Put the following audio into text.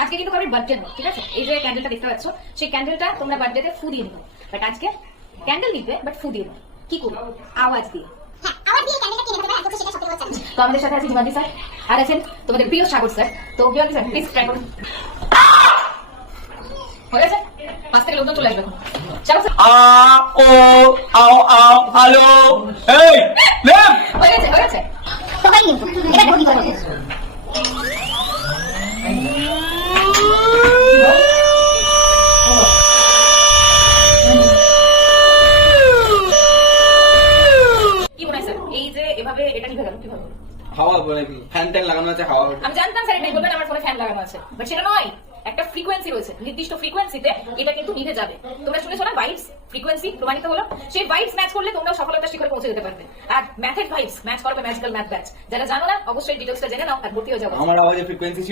আজকে কিন্তু কারোর বার্থডে নয়, ঠিক আছে? এই যে ক্যান্ডেলটা দেখতে পাচ্ছ, সেই ক্যান্ডেলটা তোমরা বার্থডেতে ফু দিয়ে নিও। বাট আজকে ক্যান্ডেল নিবে, বাট ফু দিয়ে নিও। কি করবো? আওয়াজ দিয়ে। তো আমাদের সাথে আছে হিমাদি স্যার, আর আছেন তোমাদের প্রিয় সাগর স্যার। তো হিমাদি স্যার প্লিজ ট্রাই করুন। হয়ে গেছে? পাঁচ থেকে লোকজন চলে আসবে এখন। সাগর স্যার হ্যালো এই লেম হয়ে গেছে, হয়ে গেছে। সবাই কিন্তু এটা ভোট দিতে হবে। কি মনে হয় স্যার, এই যে এভাবে এটা নিভে গেল কিভাবে? হাওয়া ফ্যান ট্যান লাগানো আছে হাওয়া আমি জানতাম স্যার এটাই বলবেন, আমার ফোনে ফ্যান লাগানো আছে, বাট সেটা নয়। একটা ফ্রিকোয়েন্সি রয়েছে, নির্দিষ্ট ফ্রিকোয়েন্সিতে এটা কিন্তু নিভে যাবে। তোমরা শুনেছো না, ভাইবস ফ্রিকোয়েন্সি প্রমাণিত হলো। সেই ভাইবস ম্যাচ করলে তোমরা সফলতার শিখরে পৌঁছে যেতে পারবে। আর ম্যাথের ভাইবস ম্যাচ করবে ম্যাজিক্যাল ম্যাথ ব্যাচ। যারা জানো না অবশ্যই ডিটেইলসটা জেনে নাও আর ভর্তি হয়ে যাও। আমার আওয়াজে ফ্রিকোয়েন্সি ছিল।